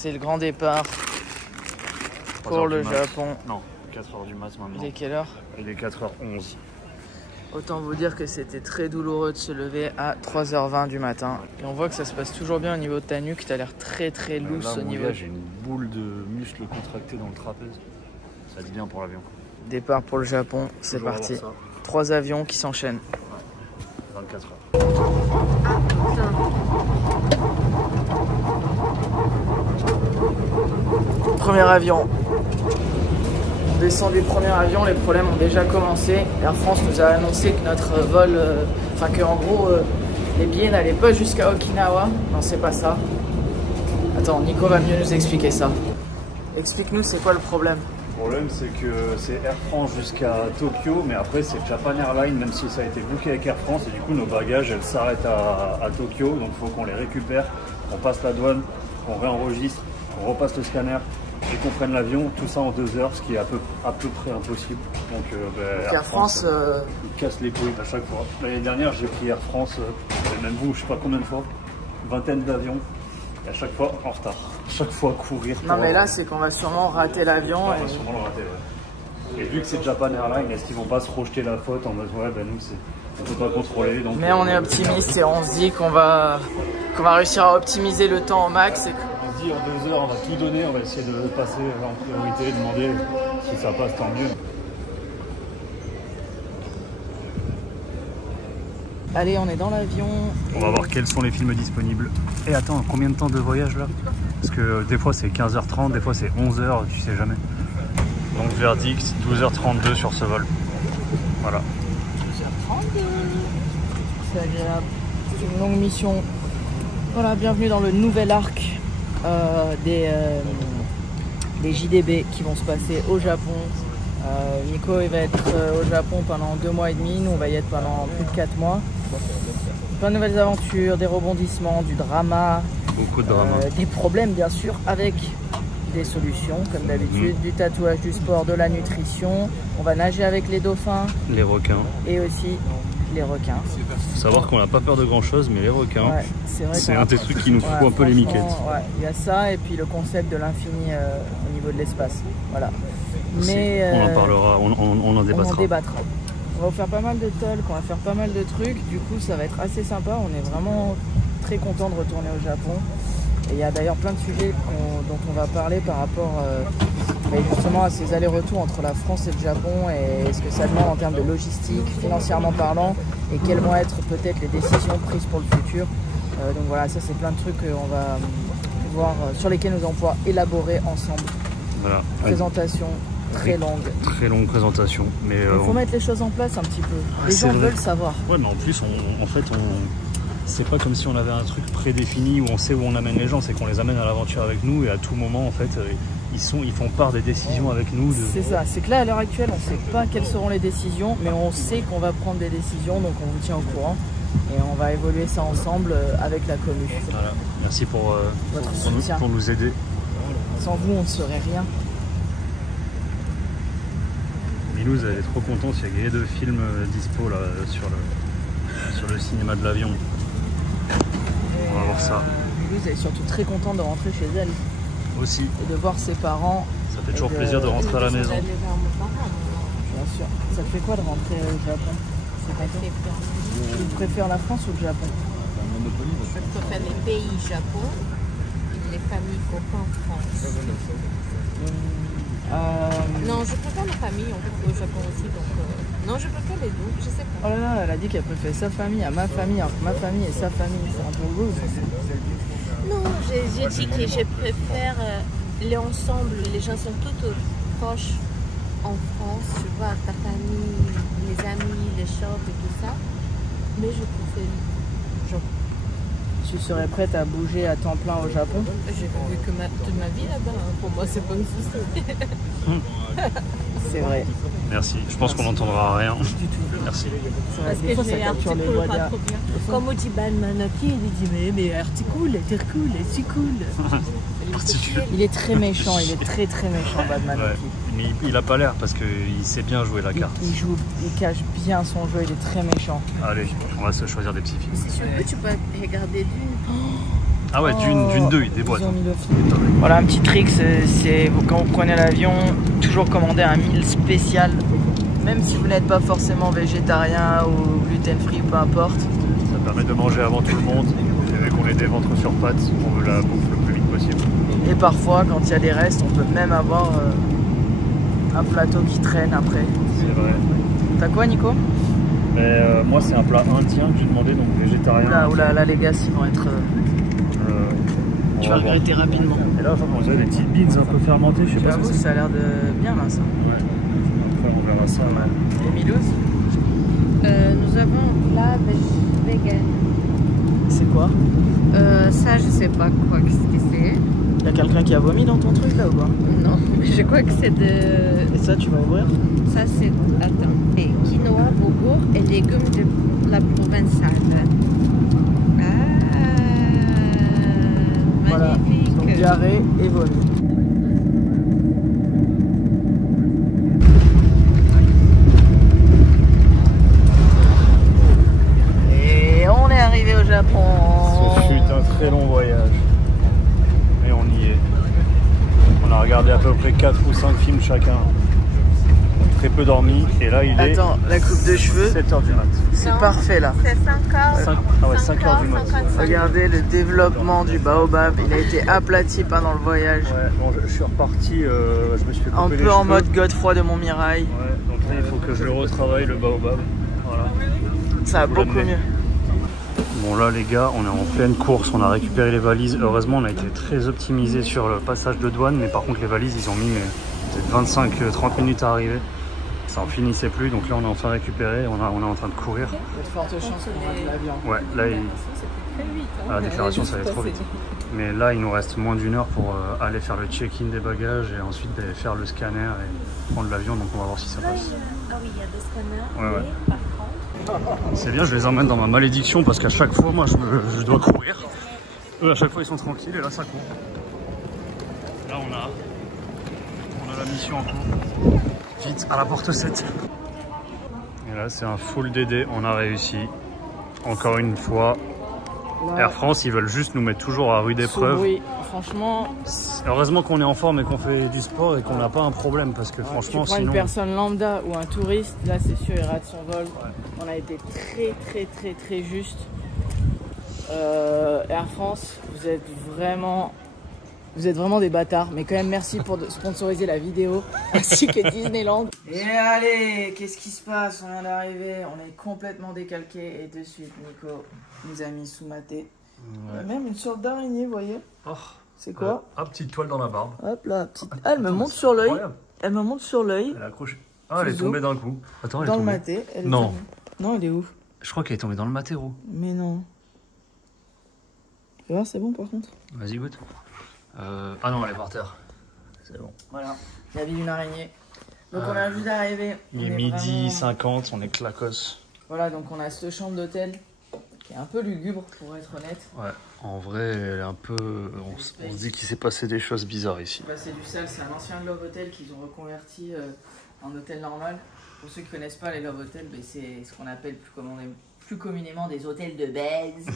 C'est le grand départ pour le Japon. Non, 4h du mat maintenant. Il est quelle heure? Il est 4h11. Autant vous dire que c'était très douloureux de se lever à 3h20 du matin. Et on voit que ça se passe toujours bien au niveau de ta nuque. Tu as l'air très très loose là, au niveau. Là, j'ai une boule de muscle contracté dans le trapèze. Ça dit bien pour l'avion. Départ pour le Japon, c'est parti. 3 avions qui s'enchaînent. Ouais, 24 heures. Premier avion. On descend du premier avion, les problèmes ont déjà commencé. Air France nous a annoncé que notre vol, en gros, les billets n'allaient pas jusqu'à Okinawa. Non, c'est pas ça. Attends, Nico va mieux nous expliquer ça. Explique-nous, c'est quoi le problème? Le problème, c'est que c'est Air France jusqu'à Tokyo, mais après, c'est Japan Airlines, même si ça a été booké avec Air France. Et du coup, nos bagages, elles s'arrêtent à Tokyo. Donc, il faut qu'on les récupère, qu'on passe la douane, qu'on réenregistre, qu'on repasse le scanner et qu'on prenne l'avion. Tout ça en 2 heures, ce qui est à peu près impossible. Donc, Air France il casse les couilles à chaque fois. L'année dernière, j'ai pris Air France, et même vous, je sais pas combien de fois, une vingtaine d'avions. Et à chaque fois, en retard. Chaque fois courir. Non mais là c'est qu'on va sûrement rater l'avion. On va sûrement le rater, ouais. Et vu que c'est Japan Airlines, est-ce qu'ils vont pas se rejeter la faute en mode ouais, ben nous on peut pas contrôler. Donc, mais on est optimiste et on se dit qu'on va réussir à optimiser le temps au max. On se dit en 2 heures on va tout donner, on va essayer de passer en priorité, demander si ça passe tant mieux. Allez, on est dans l'avion. On va voir quels sont les films disponibles. Et attends, combien de temps de voyage là? Parce que des fois c'est 15h30, des fois c'est 11h, tu sais jamais. Donc verdict, 12h32 sur ce vol. Voilà. 12h32. C'est agréable. C'est une longue mission. Voilà, bienvenue dans le nouvel arc des JDB qui vont se passer au Japon. Nico il va être au Japon pendant 2 mois et demi, nous on va y être pendant plus de 4 mois. Plein de nouvelles aventures, des rebondissements, du drama, beaucoup de drama, des problèmes bien sûr, avec des solutions comme d'habitude, du tatouage, du sport, de la nutrition. On va nager avec les dauphins, les requins et aussi les requins. Faut savoir qu'on n'a pas peur de grand chose, mais les requins, ouais, c'est un des trucs qui nous fout un peu les miquettes. Ouais, il y a ça et puis le concept de l'infini au niveau de l'espace. Voilà. Mais on en parlera, on en débattra. On en débattra. On va vous faire pas mal de talk, on va faire pas mal de trucs. Du coup, ça va être assez sympa. On est vraiment très content de retourner au Japon. Et il y a d'ailleurs plein de sujets dont on va parler par rapport justement à ces allers-retours entre la France et le Japon et ce que ça demande en termes de logistique, financièrement parlant, et quelles vont être peut-être les décisions prises pour le futur. Donc voilà, ça c'est plein de trucs qu'on va pouvoir, sur lesquels nous allons pouvoir élaborer ensemble. Voilà. Présentation très longue. Très longue présentation. Mais il faut mettre les choses en place un petit peu. Les gens veulent savoir. Ouais, mais en plus, c'est pas comme si on avait un truc prédéfini où on sait où on amène les gens, c'est qu'on les amène à l'aventure avec nous et à tout moment, en fait, ils font part des décisions avec nous. C'est ça, c'est que là, à l'heure actuelle, on sait pas quelles seront les décisions, mais on sait qu'on va prendre des décisions, donc on vous tient au courant. Et on va évoluer ça ensemble avec la commu. Voilà. Merci pour nous aider. Sans vous, on ne serait rien. Milouz, elle est trop contente, il y a grillé de films dispo là, sur le cinéma de l'avion. On va voir ça. Milouz, elle est surtout très contente de rentrer chez elle. Aussi. Et de voir ses parents. Ça fait toujours plaisir de rentrer à la maison. Bien sûr. Ça te fait quoi de rentrer au Japon? Tu préfères la France ou le Japon? Je préfère les pays Japon et les familles copains France. Non, je préfère la famille en fait, au Japon aussi. Donc, non, je préfère les deux, je sais pas. Oh là là, elle a dit qu'elle préfère sa famille à ma famille, alors que ma famille et sa famille, c'est un peu beau. Non, j'ai dit que je préfère les ensembles, les gens sont tous proches en France, tu vois, ta famille, les amis, les shops et tout ça. Mais je préfère le Japon. Tu serais prête à bouger à temps plein au Japon? J'ai vécu toute ma vie là-bas, hein. Pour moi c'est pas une souci. C'est vrai. Merci, je pense qu'on n'entendra rien. Du tout. Merci. Parce que j'ai articule pas trop bien. Comme on dit Banmanaki, il dit mais articule, t'es cool, c'est cool. Il est très méchant, il est très méchant Badman. Ouais. Mais il a pas l'air parce qu'il sait bien jouer la carte. Il cache bien son jeu, il est très méchant. Allez, on va se choisir des petits films. Si tu veux, tu peux regarder d'une. Ah ouais, d'une 2, ils déboîtent. Voilà un petit trick, c'est quand vous prenez l'avion, toujours commander un meal spécial. Même si vous n'êtes pas forcément végétarien ou gluten free, peu importe. Ça permet de manger avant tout le monde. Et vu qu'on est des ventres sur pattes, on veut la bouffe le plus vite possible. Et parfois, quand il y a des restes, on peut même avoir un plateau qui traîne après. C'est vrai. T'as quoi, Nico? Moi, c'est un plat indien que j'ai demandé, donc végétarien. Oula, là, les gars, ils vont être... tu vas regretter rapidement. Et là, on dirait des petites beans un peu fermentées, je sais pas si ça a l'air de bien, là, ça. Ouais. Après, on verra ça. Et Milouz? Nous avons un plat vegan. C'est quoi? Ça, je sais pas quoi qu'est-ce que c'est. Il y a quelqu'un qui a vomi dans ton truc, là, ou quoi? Non, je crois que c'est de... Et ça, tu vas ouvrir? Ça, c'est... Attends. Et quinoa, bourgour et légumes de la provençale. Voilà, magnifique. donc diarrhée et vomi. Et on est arrivé au Japon. Ce fut un très long voyage. Mais on y est. On a regardé à peu près 4 ou 5 films chacun. Très peu dormi. Et là, il est... Attends, la coupe de cheveux, 7h du mat. c'est parfait là. C'est 5h. Ah ouais, 5h du mat. Regardez le développement du baobab, il a été aplati pendant le voyage. Ouais, bon, je suis reparti, je me suis fait couper Un les peu en cheveux. mode Godefroy de Montmirail. Ouais, donc là, il faut que je le retravaille, le baobab. Voilà. Ça va beaucoup mieux. Bon là les gars, on est en pleine course, on a récupéré les valises. Heureusement, on a été très optimisé sur le passage de douane, mais par contre les valises, ils ont mis peut-être 25-30 minutes à arriver. Ça en finissait plus, donc là on est enfin récupéré, on est en train de courir. Il y a de fortes chances qu'on voit de l'avion. Ouais, là à la déclaration ça allait trop vite. Mais là il nous reste moins d'1 heure pour aller faire le check-in des bagages et ensuite faire le scanner et prendre l'avion, donc on va voir si ça passe. Ah oui, il y a des scanners. Ouais. Mais par contre... C'est bien, je les emmène dans ma malédiction parce qu'à chaque fois moi je dois courir. Eux à chaque fois ils sont tranquilles et là ça court. Là on a la mission en cours. Vite à la porte 7. Et là c'est un full DD, on a réussi. Encore une fois. Là, Air France, ils veulent juste nous mettre toujours à rude épreuve. Oui, franchement. Heureusement qu'on est en forme et qu'on fait du sport et qu'on n'a pas un problème parce que franchement tu prends sinon... une personne lambda ou un touriste, là c'est sûr il rate son vol. Ouais. On a été très juste. Air France, vous êtes vraiment des bâtards, mais quand même merci pour sponsoriser la vidéo ainsi que Disneyland. Et allez, qu'est-ce qui se passe? On vient d'arriver, on est complètement décalqué et de suite Nico nous a mis sous maté. Ouais. Même une sorte d'araignée, vous voyez? Oh, c'est quoi? Petite toile dans la barbe. Hop là, petite... Ah, elle me monte sur l'œil. Elle me monte sur l'œil. Elle est accrochée. Ah, elle est tombée d'un coup. Attends, elle est tombée. Dans le maté. Non. Non, elle est où? Je crois qu'elle est tombée dans le matéro. Mais non. Tu vois, c'est bon par contre. Vas-y, goûte. Ah non, elle est par terre. C'est bon. Voilà, il y avait une araignée. Donc on a juste d'arriver. Il est midi 50, on est clacos. Voilà, donc on a cette chambre d'hôtel qui est un peu lugubre pour être honnête. Ouais, en vrai, elle est un peu... On se dit qu'il s'est passé des choses bizarres ici. C'est du sale, c'est un ancien Love Hotel qu'ils ont reconverti en hôtel normal. Pour ceux qui ne connaissent pas les Love Hotels, c'est ce qu'on appelle plus communément des hôtels de baise.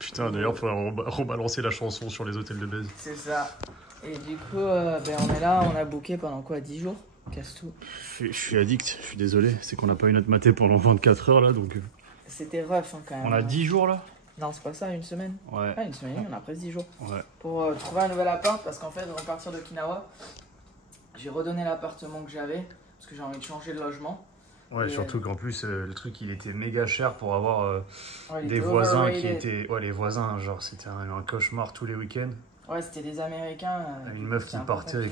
Putain, d'ailleurs, il faudrait rebalancer la chanson sur les hôtels de baise. C'est ça. Et du coup, on est là, on a booké pendant quoi, 10 jours? Casse tout. Je suis addict, je suis désolé. C'est qu'on n'a pas eu notre maté pendant 24 heures là, donc... C'était rough hein, quand même. On a 10 jours là? Non, c'est pas ça, une semaine. Ouais. Ah, une semaine, on a presque 10 jours. Ouais. Pour trouver un nouvel appart, parce qu'en fait, à partir d'Okinawa, j'ai redonné l'appartement que j'avais, parce que j'ai envie de changer de logement. Ouais, et surtout qu'en plus, le truc, il était méga cher pour avoir des voisins qui étaient... Ouais, les voisins, genre, c'était un cauchemar tous les week-ends. Ouais, c'était des Américains. Une meuf qui partait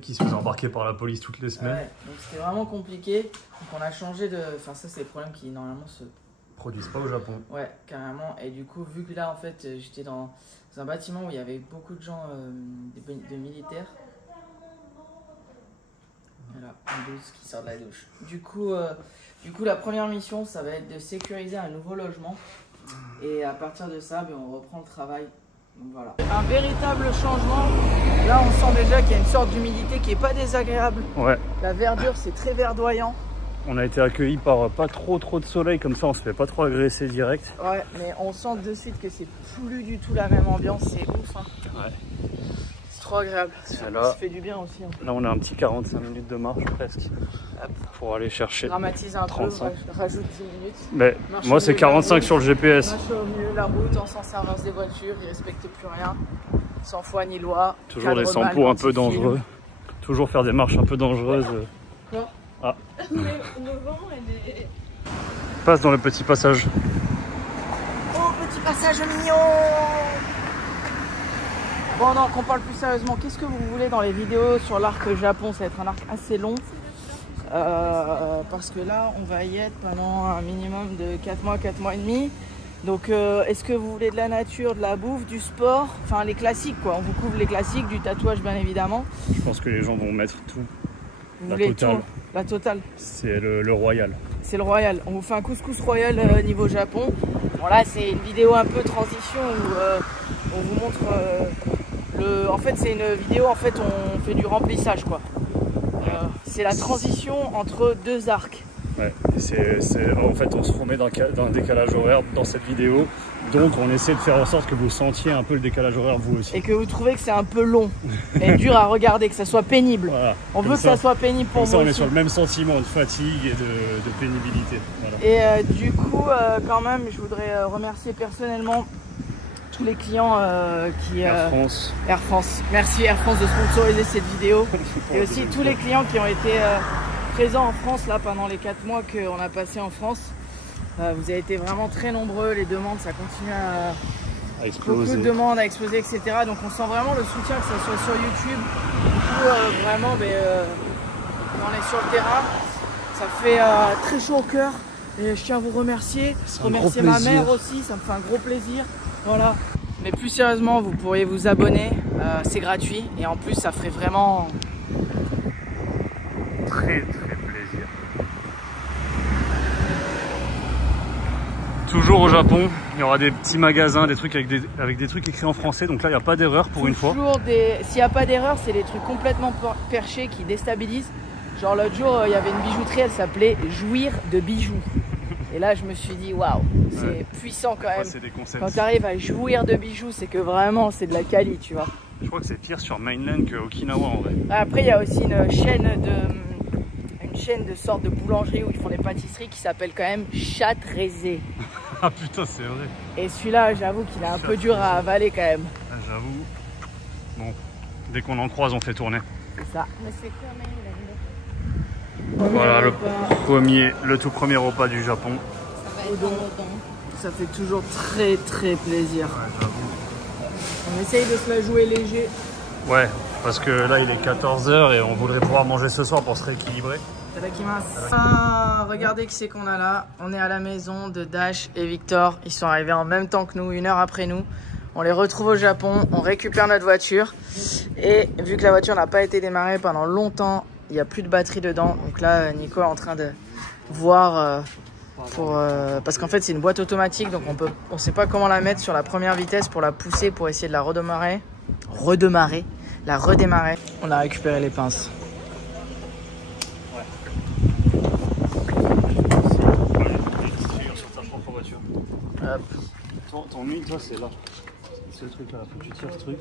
qui se faisait embarquer par la police toutes les semaines. Ouais, donc c'était vraiment compliqué. Donc on a changé de... Enfin, ça, c'est des problèmes qui, normalement, se produisent pas au Japon. Ouais, carrément. Et du coup, vu que là, en fait, j'étais dans un bâtiment où il y avait beaucoup de gens, de militaires. Voilà, une douce qui sort de la douche. Du coup, la première mission, ça va être de sécuriser un nouveau logement. Et à partir de ça, on reprend le travail. Donc voilà. Un véritable changement. Là, on sent déjà qu'il y a une sorte d'humidité qui n'est pas désagréable. Ouais. La verdure, c'est très verdoyant. On a été accueillis par pas trop de soleil, comme ça on se fait pas trop agresser direct. Ouais, mais on sent de suite que c'est plus du tout la même ambiance, c'est ouf. Hein. Ouais. C'est trop agréable, ça fait du bien aussi. Hein. Là on a un petit 45 minutes de marche presque. Hop. Pour aller chercher. Dramatise un 35. peu, rajoute 10 minutes. Mais moi c'est 45 sur le GPS. Marche au milieu de la route en sens inverse des voitures, ils respectent plus rien. Sans foi ni loi. Toujours des sempos un peu dangereux. Toujours faire des marches un peu dangereuses. Quoi? Ah. Le vent, elle est... Passe dans le petit passage. Oh, petit passage mignon. Bon non, qu'on parle plus sérieusement, qu'est-ce que vous voulez dans les vidéos sur l'arc Japon? Ça va être un arc assez long. Parce que là, on va y être pendant un minimum de 4 mois et demi. Donc, est-ce que vous voulez de la nature, de la bouffe, du sport? Enfin, les classiques, quoi. On vous couvre les classiques, du tatouage, bien évidemment. Je pense que les gens vont mettre tout. Vous voulez totale. Tout, la totale. C'est le royal. C'est le royal. On vous fait un couscous royal niveau Japon. Bon, là, c'est une vidéo un peu transition où on vous montre En fait, c'est une vidéo, en fait, on fait du remplissage, quoi. C'est la transition entre deux arcs. Ouais, en fait, on se remet dans un décalage horaire dans cette vidéo. Donc, on essaie de faire en sorte que vous sentiez un peu le décalage horaire vous aussi. Et que vous trouvez que c'est un peu long et dur à regarder, que ça soit pénible. Voilà. On veut que ça soit pénible pour vous. Comme ça, on est sur le même sentiment de fatigue et de pénibilité. Voilà. Et du coup, quand même, je voudrais remercier personnellement tous les clients qui... Air France. Air France. Merci Air France de sponsoriser cette vidéo. Et aussi tous les clients qui ont été présents en France là pendant les 4 mois qu'on a passé en France. Vous avez été vraiment très nombreux, les demandes, ça continue à exploser. Beaucoup de demandes à exploser, etc. Donc on sent vraiment le soutien, que ce soit sur YouTube ou vraiment quand on est sur le terrain. Ça fait très chaud au cœur. Et je tiens à vous remercier. Remercier ma mère aussi, ça me fait un gros plaisir. Voilà. Mais plus sérieusement, vous pourriez vous abonner, c'est gratuit et en plus ça ferait vraiment très plaisir. Toujours au Japon, il y aura des petits magasins, des trucs avec des trucs écrits en français, donc là il n'y a pas d'erreur pour une fois. S'il n'y a pas d'erreur, c'est des trucs complètement perchés qui déstabilisent. Genre l'autre jour, il y avait une bijouterie, elle s'appelait Jouir de bijoux. Et là, je me suis dit, waouh, c'est puissant quand même. Quand tu arrives à jouir de bijoux, c'est que vraiment, c'est de la quali, tu vois. Je crois que c'est pire sur Mainland que Okinawa en vrai. Après, il y a aussi une chaîne de sorte de boulangerie où ils font des pâtisseries qui s'appelle quand même Chatrezé. Ah putain, c'est vrai. Et celui-là, j'avoue qu'il est un peu dur à avaler quand même. Ah, j'avoue. Bon, dès qu'on en croise, on fait tourner. C'est ça. Mais c'est quoi, Voilà le tout premier repas du Japon. Ça fait toujours très plaisir. Ouais, j'avoue. On essaye de se la jouer léger. Ouais, parce que là il est 14 h et on voudrait pouvoir manger ce soir pour se rééquilibrer. Regardez qui c'est qu'on a là. On est à la maison de Dash et Victor. Ils sont arrivés en même temps que nous, 1 heure après nous. On les retrouve au Japon, on récupère notre voiture. Et vu que la voiture n'a pas été démarrée pendant longtemps, il n'y a plus de batterie dedans. Donc là, Nico est en train de voir parce qu'en fait c'est une boîte automatique, donc on sait pas comment la mettre sur la première vitesse pour la pousser, pour essayer de la redémarrer. On a récupéré les pinces. Sur ta propre voiture. Hop. Ton huile, toi, c'est là. C'est ce truc là, faut que tu tires ce truc.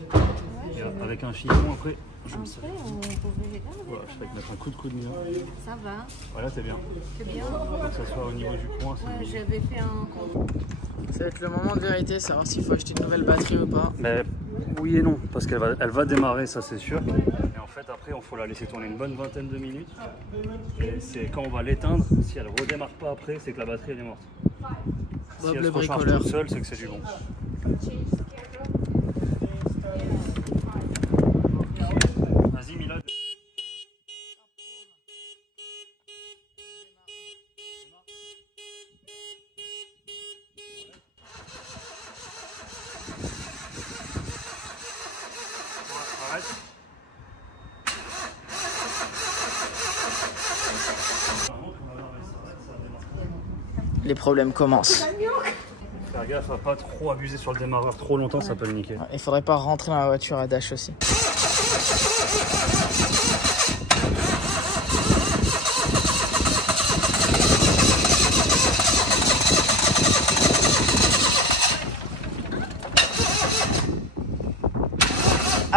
Et avec un filon après. Après, on pouvait... Voilà, je vais te mettre un coup de mien. Ça va. Voilà, t'es bien. C'est bien. Faut que ça soit au niveau du coin. Ouais, j'avais fait un compte. Ça va être le moment de vérité, savoir s'il faut acheter une nouvelle batterie ou pas. Mais oui et non, parce qu'elle va démarrer, ça c'est sûr. Et en fait, après, il faut la laisser tourner une bonne vingtaine de minutes. Et c'est quand on va l'éteindre, si elle redémarre pas après, c'est que la batterie elle est morte. Si elle se recharge toute seule, c'est que c'est du bon. Vas-y, Milad. Arrête. Les problèmes commencent. Faire gaffe à pas trop abuser sur le démarreur trop longtemps, ça peut le niquer. Il faudrait pas rentrer dans la voiture à Dash aussi.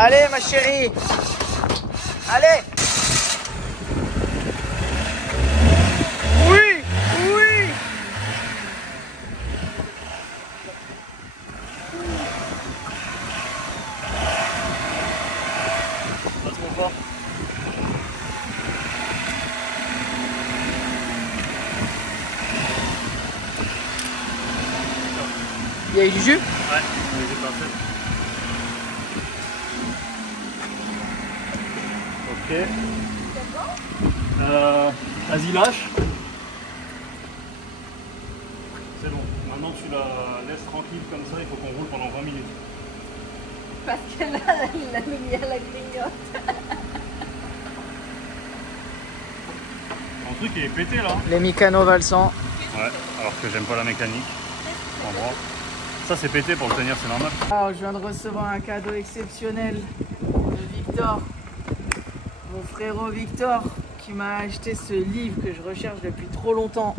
Allez, ma chérie. Allez. Oui, oui. Pas trop fort. Il y a eu du jus? Ouais, les étincelles. Ok. Vas-y, lâche. C'est bon. Maintenant, tu la laisses tranquille comme ça. Il faut qu'on roule pendant 20 minutes. Parce que là, la lumière la grignote. Ton truc il est pété là. Les Mikano valsants. Ouais, alors que j'aime pas la mécanique. En droit. Ça c'est pété pour le tenir, c'est normal. Alors, je viens de recevoir un cadeau exceptionnel de Victor, mon frérot Victor, qui m'a acheté ce livre que je recherche depuis trop longtemps,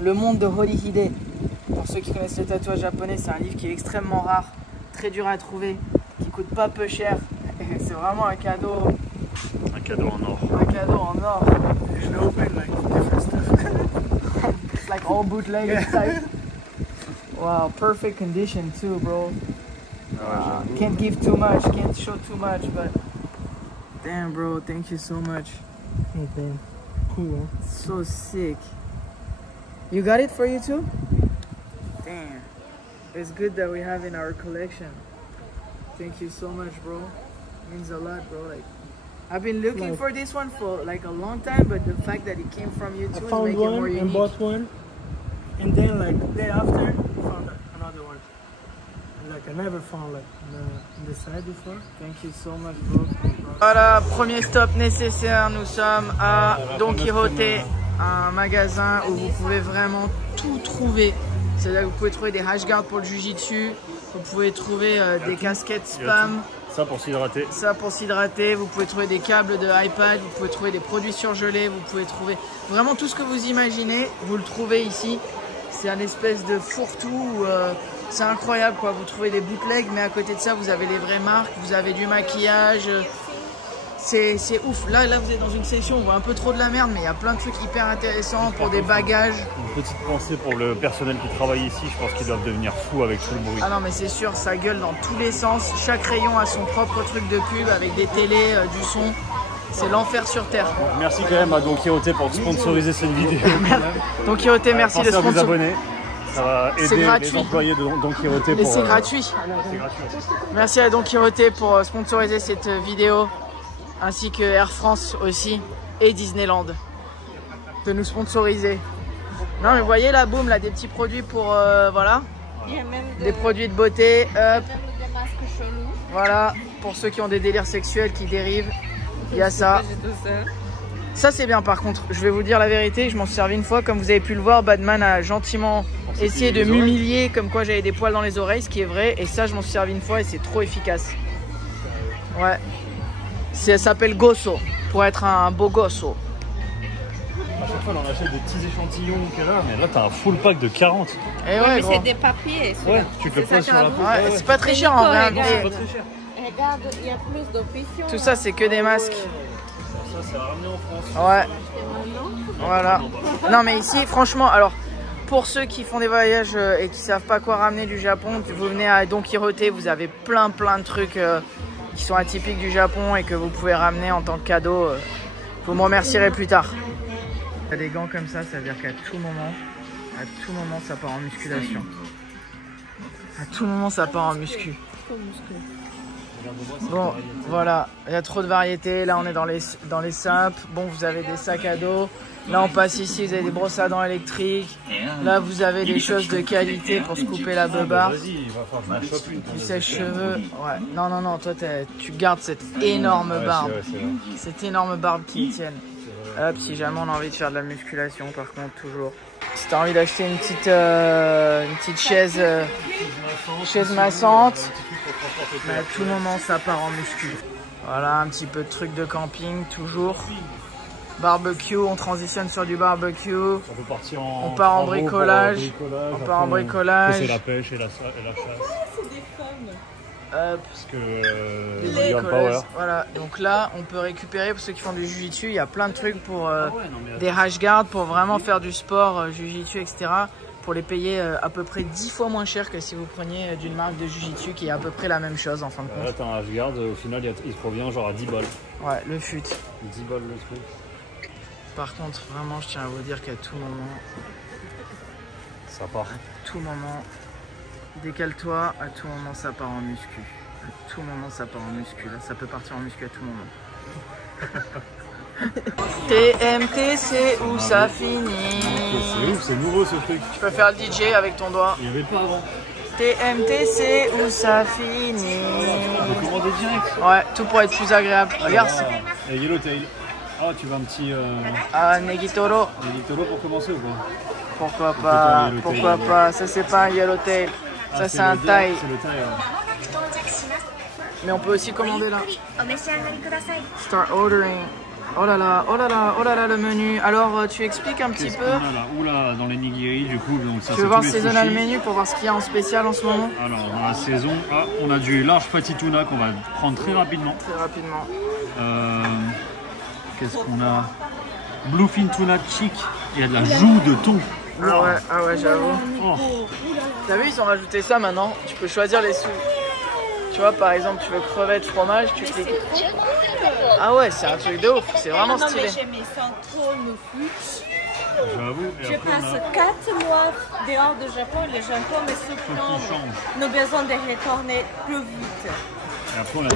Le Monde de Horihide. Pour ceux qui connaissent le tatouage japonais, c'est un livre qui est extrêmement rare, très dur à trouver, qui coûte pas peu cher. C'est vraiment un cadeau. Un cadeau en or. Un cadeau en or. You should open like different stuff. It's like all bootleg type. Wow, perfect condition too, bro. Can't give too much, can't show too much, but damn, bro, thank you so much. No problem. Cool, huh? So sick. You got it for you too? Damn. It's good that we have in our collection. Thank you so much, bro. Means a lot, bro. Like, I've been looking for this one for like a long time, but the fact that it came from you I too found make it more one and unique. bought one, and then like the day after, I found another one. And, like I never found like on the side before. Thank you so much, bro. Voilà, premier stop nécessaire. Nous sommes à Don Quijote, un magasin où vous pouvez vraiment tout trouver. C'est-à-dire que vous pouvez trouver des hashguards pour le jujitsu, vous pouvez trouver des casquettes spam. Ça pour s'hydrater. Ça pour s'hydrater, vous pouvez trouver des câbles de iPad, vous pouvez trouver des produits surgelés, vous pouvez trouver vraiment tout ce que vous imaginez, vous le trouvez ici. C'est un espèce de fourre-tout, c'est incroyable quoi, vous trouvez des bootlegs, mais à côté de ça vous avez les vraies marques, vous avez du maquillage, c'est ouf. Là vous êtes dans une section où on voit un peu trop de la merde, mais il y a plein de trucs hyper intéressants pour des bagages. Une petite pensée pour le personnel qui travaille ici, je pense qu'ils doivent devenir fous avec tout le bruit. Ah non mais c'est sûr, ça gueule dans tous les sens, chaque rayon a son propre truc de pub avec des télés, du son, c'est l'enfer sur terre. Merci quand même à Don Quijote pour sponsoriser cette vidéo. Don Quijote, merci de Pensez à vous sponsor. abonner, ça va aider les employés de Don Quijote. Mais pour, c'est gratuit. C'est gratuit. Merci à Don Quijote pour sponsoriser cette vidéo, ainsi que Air France aussi, et Disneyland, de nous sponsoriser. Non mais vous voyez là, boum, là des petits produits pour, voilà, Il y a même des produits de beauté, hop, même des masques chelous. voilà, pour ceux qui ont des délires sexuels qui dérivent, il y a ça. J'ai tout ça. Ça c'est bien par contre, je vais vous dire la vérité, je m'en suis servi une fois, comme vous avez pu le voir, Batman a gentiment essayé de m'humilier comme quoi j'avais des poils dans les oreilles, ce qui est vrai, et ça je m'en suis servi une fois et c'est trop efficace. Ouais, ça s'appelle Gosso, pour être un beau gosso. À chaque fois on achète des petits échantillons qu'elle a, mais là t'as un full pack de 40. Et Ouais, ouais, mais gros. c'est des papiers. Ouais, tu te le poses sur la peau. Ouais, c'est pas très cher en vrai. Regarde. Et Pas très cher. Regarde, il y a plus d'options. tout ça c'est que des masques. Ça c'est ramené en France. Ouais, voilà. Non mais ici franchement, alors pour ceux qui font des voyages et qui savent pas quoi ramener du Japon, vous venez à Don Quijote, vous avez plein de trucs qui sont atypiques du Japon et que vous pouvez ramener en tant que cadeau. Vous me remercierez plus tard. Il y a des gants comme ça veut dire qu'à tout moment ça part en musculation. À tout moment ça part en muscu. Bon, voilà, il y a trop de variétés. Là, on est dans les simples. Bon, vous avez des sacs à dos. Là, on passe ici, vous avez des brosses à dents électriques. Là, vous avez des choses de qualité pour se couper la beubare. Vas-y, il va falloir que je chope une. Du sèche-cheveux. Ouais, non, toi, tu gardes cette énorme barbe. Cette énorme barbe qui me tienne. Hop, si jamais on a envie de faire de la musculation, par contre, toujours. Si t'as envie d'acheter une petite chaise massante, mais à tout moment ça part en muscu. Voilà, un petit peu de truc de camping, toujours. Barbecue, on transitionne sur du barbecue. On peut partir en On part en bricolage. On part en bricolage. C'est la pêche et la chasse. Parce que Les Girl Power. Voilà, donc là on peut récupérer pour ceux qui font du Jiu-Jitsu, il y a plein de trucs pour mais des rash guards pour vraiment faire du sport, Jiu-Jitsu, etc. Pour les payer à peu près 10 fois moins cher que si vous preniez d'une marque de Jiu-Jitsu qui est à peu près la même chose en fin de compte. Là t'as un rash guard, au final il te revient genre à 10 balles. Ouais, le fut. 10 balles le truc. Par contre, vraiment, je tiens à vous dire qu'à tout moment, Ça part. tout moment, décale-toi, à tout moment ça part en muscu. À tout moment ça part en muscu. Là, ça peut partir en muscu à tout moment. TMT, c'est où ça finit. C'est ouf, c'est nouveau ce truc. Tu peux faire le DJ avec ton doigt. Il n'y avait pas avant. TMT, c'est où ça finit. On peut commander direct. Ouais, tout pour être plus agréable. Regarde ça. Et Yellowtail. Ah, tu veux un petit Ah, Negitoro. Negitoro pour commencer ou pas? Pourquoi pas, Yellowtail, pourquoi pas. Ça, c'est pas un Yellowtail. Ça, c'est un Thai. C'est le Thai. Mais on peut aussi commander là. Start ordering. Oh là là, oh là là, oh là là, le menu. Alors, tu expliques un petit peu. Oula, dans les nigiri, du coup, donc ça. Tu veux voir saisonnal menu pour voir ce qu'il y a en spécial en ce moment? Alors, dans la saison, on a du large fatty tuna qu'on va prendre très rapidement. Très rapidement. Qu'est-ce qu'on a? Bluefin tuna chick. Il y a de la joue de thon. Ah ouais, j'avoue. Oh. T'as vu, ils ont rajouté ça maintenant. Tu peux choisir les sous. Tu vois, par exemple, tu veux crevettes, fromage, tu cliques. Ah ouais, c'est un truc de ouf. C'est vraiment stylé. J'avoue. Je passe 4 mois dehors du Japon, les Japon me surprennent. Nous avons besoin de retourner plus vite. Et après, on a.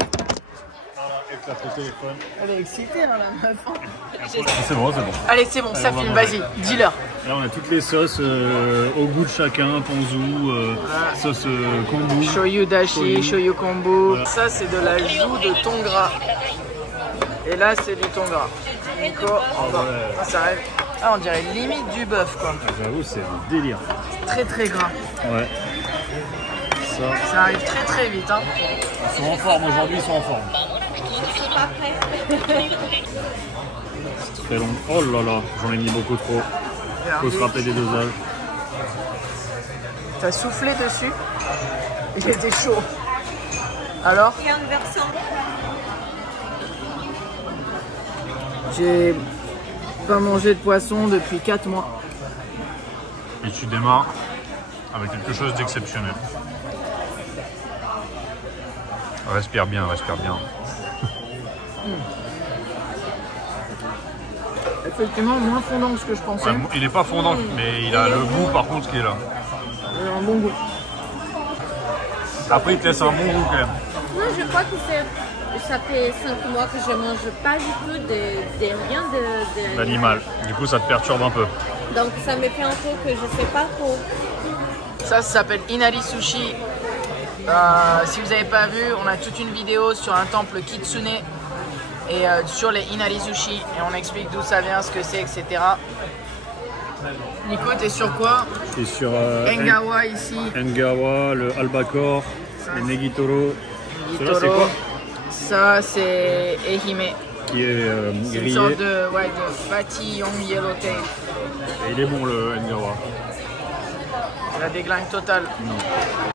Avec la téléphone. Elle est excitée, hein, la meuf. C'est bon, c'est bon. Allez, c'est bon, ça filme, vas-y, dis-leur. Là, on a toutes les sauces au goût de chacun, ponzu, sauce kombu. Shoyu dashi, shoyu kombu. Voilà. Ça, c'est de la joue de thon gras. Et là, c'est du thon gras. Nico, ça arrive. Ah, on dirait limite du bœuf, quoi. J'avoue, c'est un délire. Très, très gras. Ouais. Ça arrive très, très vite, hein. Ils sont en forme aujourd'hui, ils sont en forme. C'est très long. Oh là là, j'en ai mis beaucoup trop. Faut se rappeler des dosages. T'as soufflé dessus. Il était chaud. Alors? Il y a une version. J'ai pas mangé de poisson depuis 4 mois. Et tu démarres avec quelque chose d'exceptionnel. Respire bien, respire bien. Effectivement, moins fondant que ce que je pensais. Ouais, il n'est pas fondant, mais il a le goût par contre qui est là. Il a un bon goût. Après, il te laisse un bon goût quand même. Non, je crois que ça fait 5 mois que je ne mange pas du tout rien d'animal. Du coup, ça te perturbe un peu. Donc, ça me fait un peu que je ne sais pas trop. Ça s'appelle Inari Sushi. Si vous n'avez pas vu, on a toute une vidéo sur un temple Kitsune et sur les Inari Sushi et on explique d'où ça vient, ce que c'est, etc. Nico, t'es sur quoi? Je suis sur Engawa ici. Engawa, le albacore, les Negitoro. Negitoro. C'est quoi? Ça, c'est Ehime. Qui est grillé. Une sorte de fatty young yellowtail. Et il est bon le Engawa. La déglingue totale. Non.